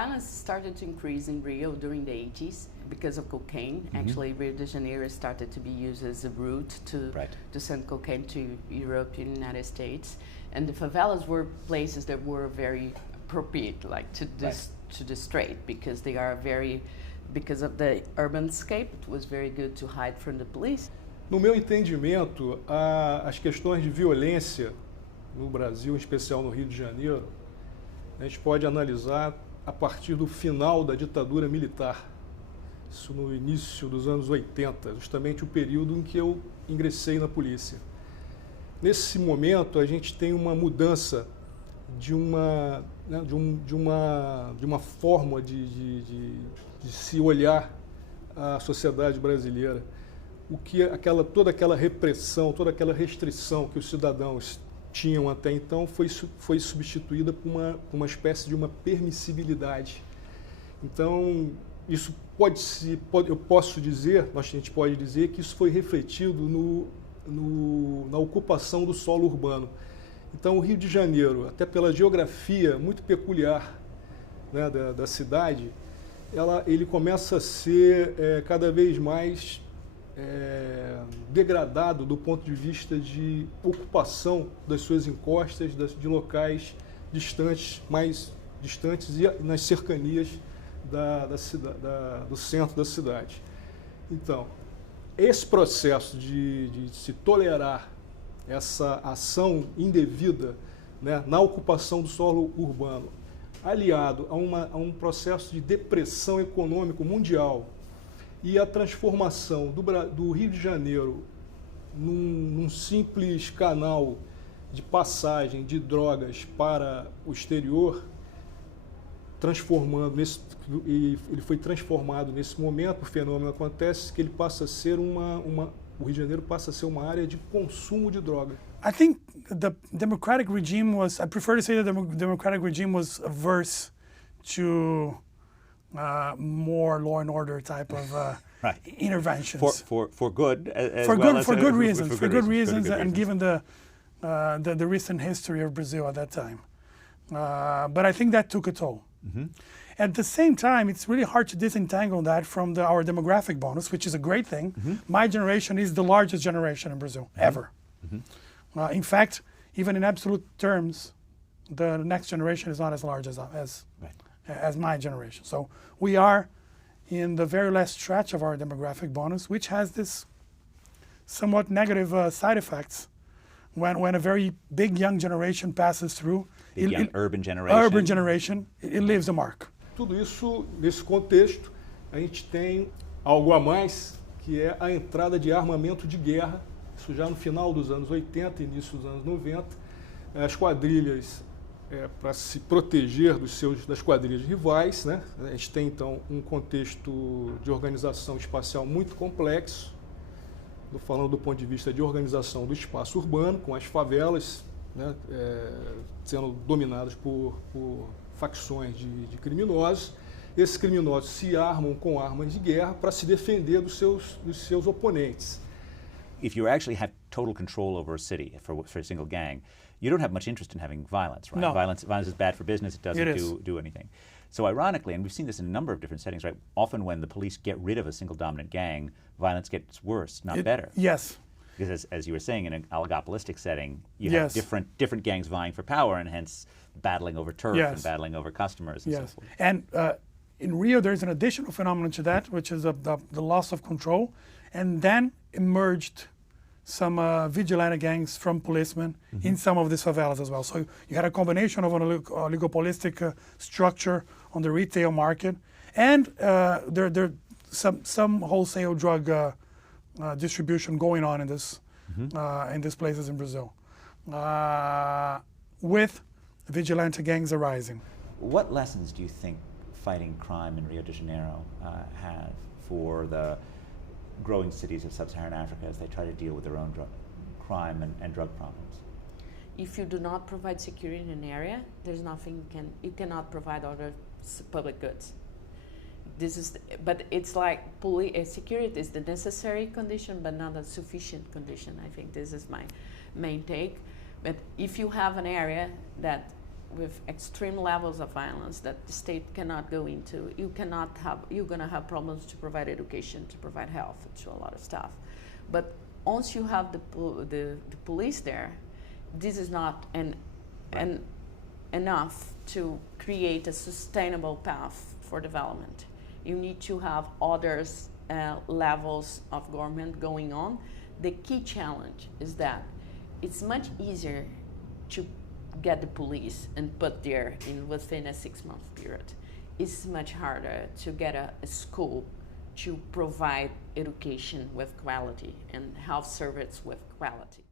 violence started to increase in Rio during the 80s because of cocaine. Actually, Rio de Janeiro started to be used as a route to send cocaine to Europe and the United States. And the favelas were places that were very appropriate, like to the straight, because they are because of the urban scape, it was very good to hide from the police. No meu entendimento, as questões de violência no Brasil, em especial no Rio de Janeiro, a gente pode analisar a partir do final da ditadura militar. Isso no início dos anos 80, justamente o período em que eu ingressei na polícia. Nesse momento, a gente tem uma mudança de uma forma de se olhar a sociedade brasileira. O que toda aquela repressão, toda aquela restrição que os cidadãos tinham até então foi substituída por uma espécie de uma permissibilidade. Então, isso eu posso dizer, a gente pode dizer que isso foi refletido na ocupação do solo urbano. Então, o Rio de Janeiro, até pela geografia muito peculiar, né, da cidade, ele começa a ser cada vez mais degradado do ponto de vista de ocupação das suas encostas, de locais distantes, mais distantes e nas cercanias do centro da cidade. Então, esse processo de se tolerar essa ação indevida, né, na ocupação do solo urbano, aliado a um processo de depressão econômico mundial e a transformação do Rio de Janeiro num simples canal de passagem de drogas para o exterior, ele foi transformado nesse momento, o fenômeno acontece que ele passa a ser o Rio de Janeiro passa a ser uma área de consumo de droga. I think the democratic regime I prefer to say that the democratic regime was averse to more law and order type of interventions. For good, for good reasons, and given the recent history of Brazil at that time. But I think that took a toll. At the same time, it's really hard to disentangle that from our demographic bonus, which is a great thing. My generation is the largest generation in Brazil, ever. In fact, even in absolute terms, the next generation is not as large as my generation. So we are in the very last stretch of our demographic bonus, which has this somewhat negative side effects. When a very big young generation passes through, urban generation, it leaves a mark. Tudo isso, nesse contexto, a gente tem algo a mais, que é a entrada de armamento de guerra, isso já no final dos anos 80, início dos anos 90, as quadrilhas, para se proteger das quadrilhas rivais, né? A gente tem então um contexto de organização espacial muito complexo, estou falando do ponto de vista de organização do espaço urbano, com as favelas, né, sendo dominadas por facções de criminosos. Esses criminosos se armam com armas de guerra para se defender dos seus oponentes. If you actually have total control over a city for a single gang, you don't have much interest in having violence, right? No. Violence is bad for business. It doesn't do anything. So ironically, and we've seen this in a number of different settings, right? Often when the police get rid of a single dominant gang, violence gets worse, not better. Yes. Because as you were saying, in an oligopolistic setting, you have different gangs vying for power and hence battling over turf and battling over customers and so forth. And in Rio, there's an additional phenomenon to that, which is the loss of control, and then emerged some vigilante gangs from policemen in some of these favelas as well. So you had a combination of an oligopolistic structure on the retail market, and there some wholesale drug distribution going on in these places in Brazil, with vigilante gangs arising. What lessons do you think fighting crime in Rio de Janeiro have for the growing cities of sub-Saharan Africa as they try to deal with their own crime and drug problems? If you do not provide security in an area, there's nothing you cannot provide other public goods. But it's like security is the necessary condition, but not a sufficient condition. I think this is my main take. But if you have an area that with extreme levels of violence that the state cannot go into. You're gonna have problems to provide education, to provide health, to a lot of stuff. But once you have the police there, this is not enough to create a sustainable path for development. You need to have other levels of government going on. The key challenge is that it's much easier to get the police and put there within a 6-month period. It's much harder to get a school to provide education with quality and health service with quality.